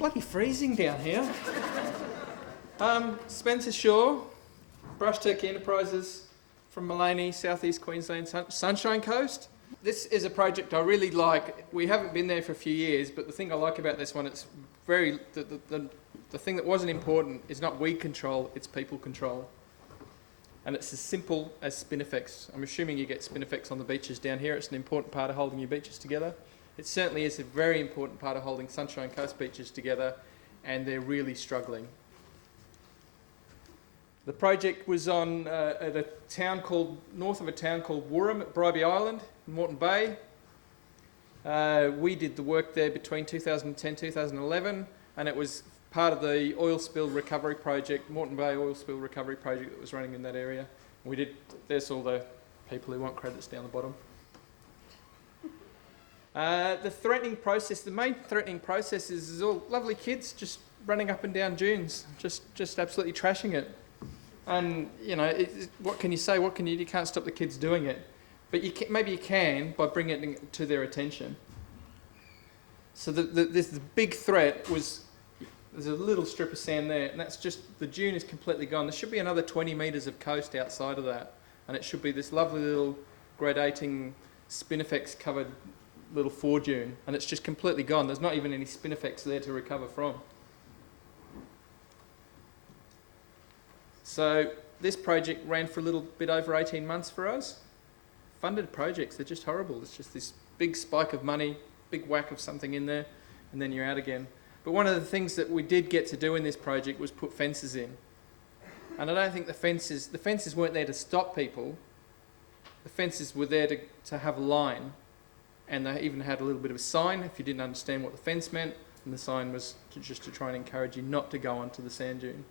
bloody freezing down here. Spencer Shaw, Brush Turkey Enterprises from Maleny, southeast Queensland, Sunshine Coast. This is a project I really like. We haven't been there for a few years, but the thing I like about this one, it's very, the thing that wasn't important is not weed control, it's people control. And it's as simple as Spinifex. I'm assuming you get Spinifex on the beaches down here. It's an important part of holding your beaches together. It certainly is a very important part of holding Sunshine Coast beaches together, and they're really struggling. The project was on at a town called, north of a town called Woorim at Bribie Island, in Moreton Bay. We did the work there between 2010 2011, and it was part of the oil spill recovery project, Moreton Bay oil spill recovery project that was running in that area. We did, there's all the people who want credits down the bottom. The threatening process, the main threatening process is all lovely kids just running up and down dunes, just absolutely trashing it. And, you know, what can you say? What can you can't stop the kids doing it. But you can, maybe you can by bringing it to their attention. So this big threat was, there's a little strip of sand there, and that's just, the dune is completely gone. There should be another 20 metres of coast outside of that, and it should be this lovely little gradating Spinifex covered little foredune, and it's just completely gone. There's not even any Spinifex there to recover from. So this project ran for a little bit over 18 months for us. Funded projects, they're just horrible. It's just this big spike of money, big whack of something in there, and then you're out again. But one of the things that we did get to do in this project was put fences in. And I don't think the fences weren't there to stop people. The fences were there to have a line. And they even had a little bit of a sign if you didn't understand what the fence meant. And the sign was just to try and encourage you not to go onto the sand dune.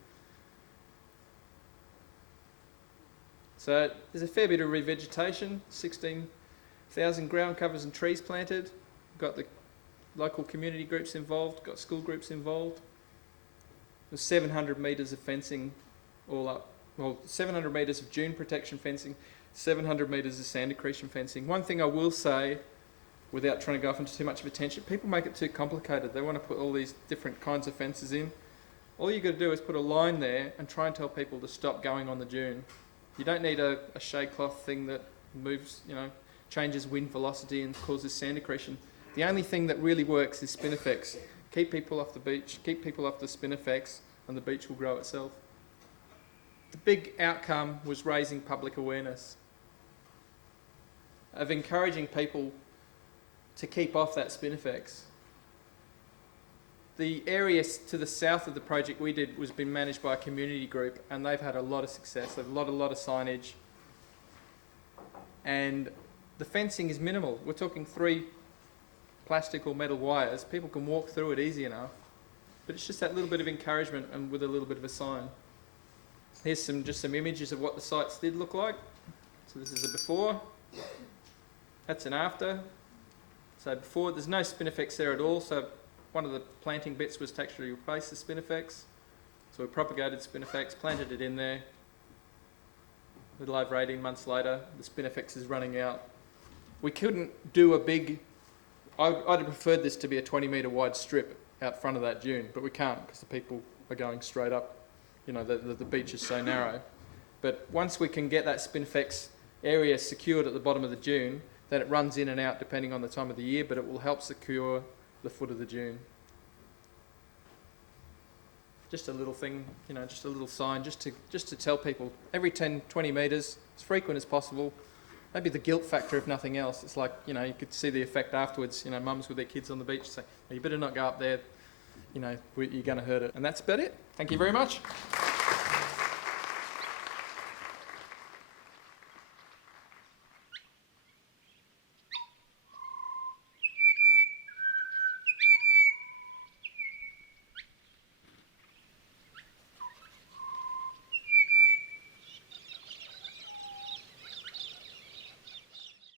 So there's a fair bit of revegetation, 16,000 ground covers and trees planted. Got the local community groups involved, got school groups involved. There's 700 metres of fencing all up. Well, 700 metres of dune protection fencing, 700 metres of sand accretion fencing. One thing I will say, without trying to go off into too much of attention, people make it too complicated. They want to put all these different kinds of fences in. All you've got to do is put a line there and try and tell people to stop going on the dune. You don't need a shade cloth thing that moves, you know, changes wind velocity and causes sand accretion. The only thing that really works is Spinifex. Keep people off the beach, keep people off the Spinifex, and the beach will grow itself. The big outcome was raising public awareness, of encouraging people to keep off that Spinifex. The area to the south of the project we did was been managed by a community group, and they've had a lot of success. They've a lot of signage, and the fencing is minimal. We're talking 3 plastic or metal wires. People can walk through it easy enough, but it's just that little bit of encouragement and with a little bit of a sign. Here's just some images of what the sites did look like. So this is a before, that's an after. So before, there's no Spinifex there at all, so one of the planting bits was to actually replace the Spinifex. So we propagated Spinifex, planted it in there. A little over 18 months later, the Spinifex is running out. We couldn't do a big, I'd have preferred this to be a 20 metre wide strip out front of that dune, but we can't because the people are going straight up. You know, the beach is so narrow. But once we can get that Spinifex area secured at the bottom of the dune, then it runs in and out depending on the time of the year, but it will help secure the foot of the dune. Just a little thing, you know, just a little sign, just to tell people every 10, 20 metres, as frequent as possible. Maybe the guilt factor, if nothing else. It's like, you know, you could see the effect afterwards, you know, mums with their kids on the beach say, you better not go up there, you know, you're going to hurt it. And that's about it. Thank you very much.